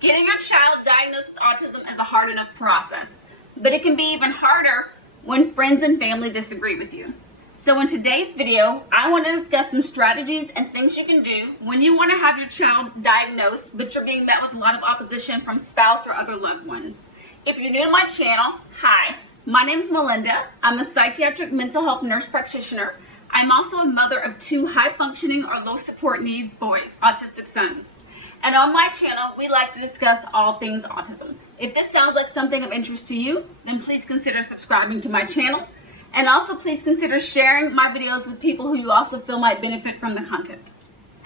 Getting your child diagnosed with autism is a hard enough process, but it can be even harder when friends and family disagree with you. So in today's video, I want to discuss some strategies and things you can do when you want to have your child diagnosed, but you're being met with a lot of opposition from spouse or other loved ones. If you're new to my channel, hi, my name is Melinda. I'm a psychiatric mental health nurse practitioner. I'm also a mother of 2 high-functioning or low support needs boys, autistic sons. And on my channel, we like to discuss all things autism. If this sounds like something of interest to you, then please consider subscribing to my channel. And also please consider sharing my videos with people who you also feel might benefit from the content.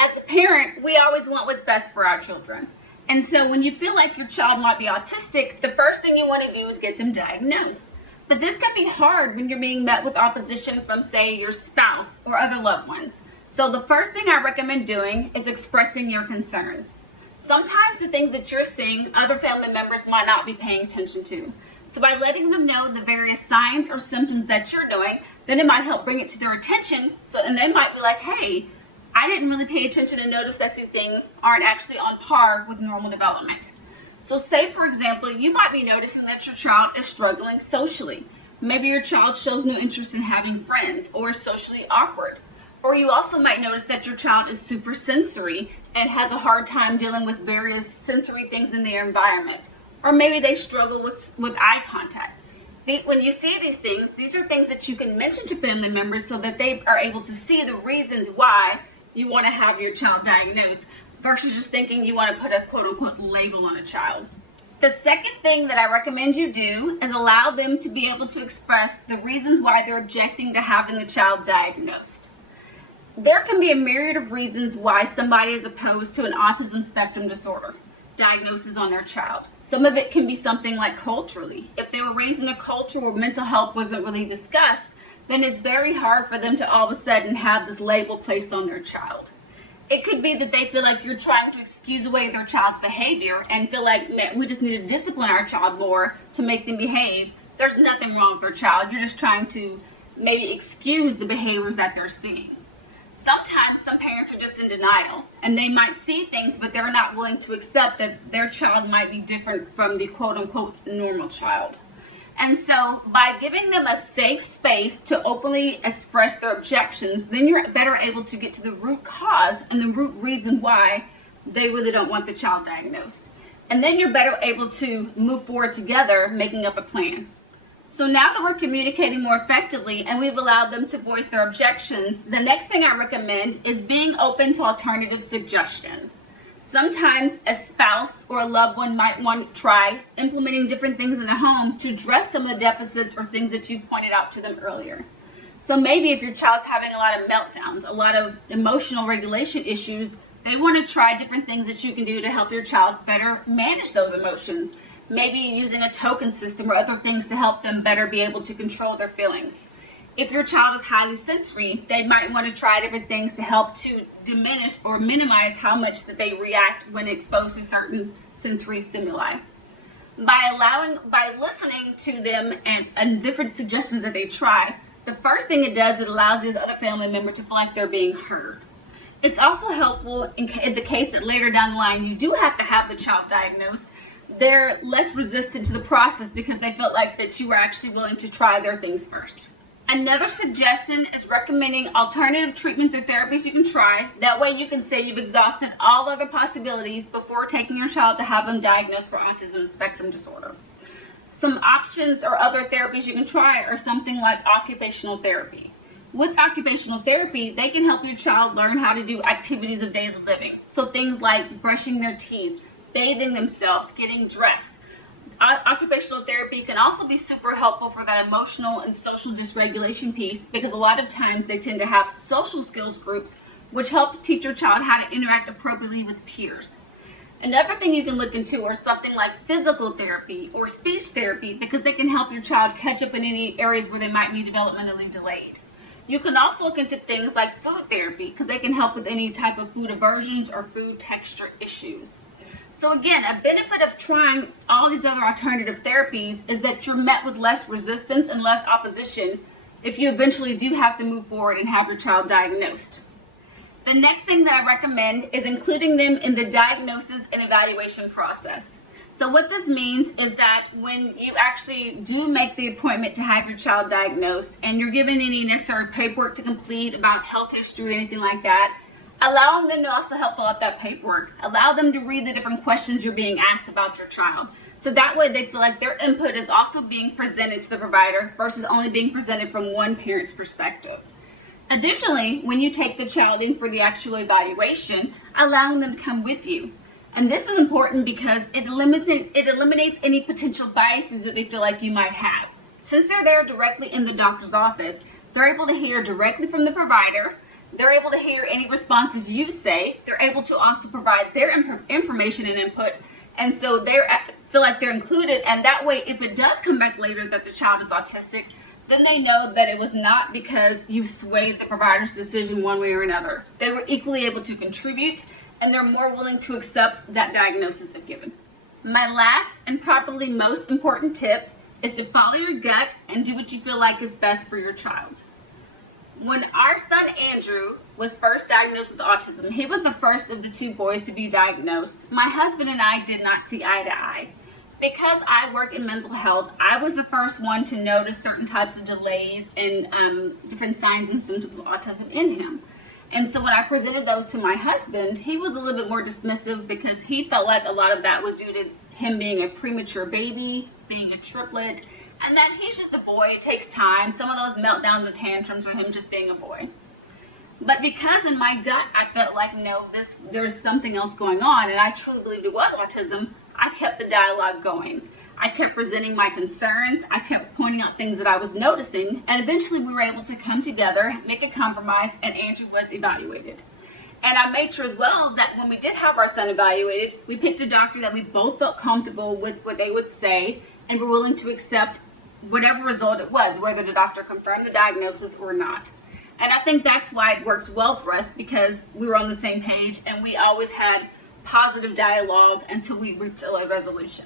As a parent, we always want what's best for our children. And so when you feel like your child might be autistic, the first thing you want to do is get them diagnosed. But this can be hard when you're being met with opposition from, say, your spouse or other loved ones. So the first thing I recommend doing is expressing your concerns. Sometimes the things that you're seeing, other family members might not be paying attention to. So by letting them know the various signs or symptoms that you're doing, then it might help bring it to their attention. And they might be like, hey, I didn't really pay attention and notice that these things aren't actually on par with normal development. So say, for example, you might be noticing that your child is struggling socially. Maybe your child shows no interest in having friends or is socially awkward. Or you also might notice that your child is super sensory and has a hard time dealing with various sensory things in their environment. Or maybe they struggle with eye contact. When you see these things, these are things that you can mention to family members so that they are able to see the reasons why you want to have your child diagnosed versus just thinking you want to put a quote-unquote label on a child. The second thing that I recommend you do is allow them to be able to express the reasons why they're objecting to having the child diagnosed. There can be a myriad of reasons why somebody is opposed to an autism spectrum disorder diagnosis on their child. Some of it can be something like culturally. If they were raised in a culture where mental health wasn't really discussed, then it's very hard for them to all of a sudden have this label placed on their child. It could be that they feel like you're trying to excuse away their child's behavior and feel like, man, we just need to discipline our child more to make them behave. There's nothing wrong with their child. You're just trying to maybe excuse the behaviors that they're seeing. Sometimes some parents are just in denial and they might see things, but they're not willing to accept that their child might be different from the quote-unquote normal child. And so by giving them a safe space to openly express their objections, then you're better able to get to the root cause and the root reason why they really don't want the child diagnosed. And then you're better able to move forward together, making up a plan. So now that we're communicating more effectively and we've allowed them to voice their objections, the next thing I recommend is being open to alternative suggestions. Sometimes a spouse or a loved one might want to try implementing different things in the home to address some of the deficits or things that you pointed out to them earlier. So maybe if your child's having a lot of meltdowns, a lot of emotional regulation issues, they want to try different things that you can do to help your child better manage those emotions. Maybe using a token system or other things to help them better be able to control their feelings. If your child is highly sensory, they might want to try different things to help to diminish or minimize how much that they react when exposed to certain sensory stimuli. By listening to them and different suggestions that they try, the first thing it does, it allows the other family member to feel like they're being heard. It's also helpful in the case that later down the line you do have to have the child diagnosed. They're less resistant to the process because they felt like that you were actually willing to try their things first. Another suggestion is recommending alternative treatments or therapies you can try. That way you can say you've exhausted all other possibilities before taking your child to have them diagnosed for autism spectrum disorder. Some options or other therapies you can try are something like occupational therapy. With occupational therapy, they can help your child learn how to do activities of daily living. So things like brushing their teeth, bathing themselves, getting dressed. Occupational therapy can also be super helpful for that emotional and social dysregulation piece because a lot of times they tend to have social skills groups which help teach your child how to interact appropriately with peers. Another thing you can look into are something like physical therapy or speech therapy because they can help your child catch up in any areas where they might be developmentally delayed. You can also look into things like food therapy because they can help with any type of food aversions or food texture issues. So again, a benefit of trying all these other alternative therapies is that you're met with less resistance and less opposition if you eventually do have to move forward and have your child diagnosed. The next thing that I recommend is including them in the diagnosis and evaluation process. So what this means is that when you actually do make the appointment to have your child diagnosed and you're given any necessary paperwork to complete about health history or anything like that, allowing them to also help fill out that paperwork. Allow them to read the different questions you're being asked about your child. So that way they feel like their input is also being presented to the provider versus only being presented from one parent's perspective. Additionally, when you take the child in for the actual evaluation, allowing them to come with you. And this is important because it eliminates any potential biases that they feel like you might have. Since they're there directly in the doctor's office, they're able to hear directly from the provider. They're able to hear any responses you say. They're able to also provide their information and input. And so they feel like they're included. And that way, if it does come back later that the child is autistic, then they know that it was not because you swayed the provider's decision one way or another. They were equally able to contribute, and they're more willing to accept that diagnosis if given. My last and probably most important tip is to follow your gut and do what you feel like is best for your child. When our son Andrew was first diagnosed with autism, he was the first of the two boys to be diagnosed. My husband and I did not see eye to eye. Because I work in mental health, I was the first one to notice certain types of delays and different signs and symptoms of autism in him. And so when I presented those to my husband, he was a little bit more dismissive because he felt like a lot of that was due to him being a premature baby, being a triplet, and that he's just a boy. It takes time. Some of those meltdowns and tantrums are him just being a boy. But because in my gut I felt like, no, there's something else going on, and I truly believed it was autism, I kept the dialogue going. I kept presenting my concerns. I kept pointing out things that I was noticing, and eventually we were able to come together, make a compromise, and Andrew was evaluated. And I made sure as well that when we did have our son evaluated, we picked a doctor that we both felt comfortable with what they would say and were willing to accept whatever result it was, whether the doctor confirmed the diagnosis or not. And I think that's why it worked well for us, because we were on the same page and we always had positive dialogue until we reached a resolution.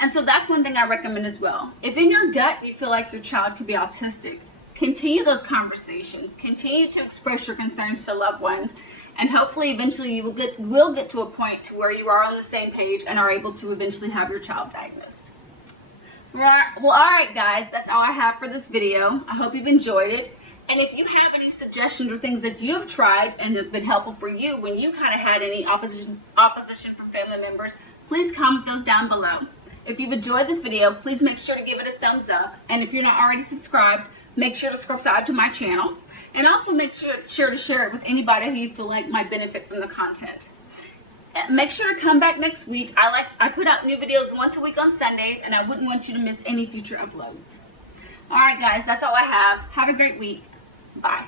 And so that's one thing I recommend as well. If in your gut you feel like your child could be autistic, continue those conversations, continue to express your concerns to loved ones, and hopefully eventually you will get to a point to where you are on the same page and are able to eventually have your child diagnosed. Well, alright guys, that's all I have for this video. I hope you've enjoyed it. And if you have any suggestions or things that you've tried and have been helpful for you when you kind of had any opposition from family members, please comment those down below. If you've enjoyed this video, please make sure to give it a thumbs up. And if you're not already subscribed, make sure to subscribe to my channel. And also make sure to share it with anybody who you feel like might benefit from the content. Make sure to come back next week. I put out new videos once a week on Sundays, and I wouldn't want you to miss any future uploads. Alright guys, that's all I have. Have a great week. Bye.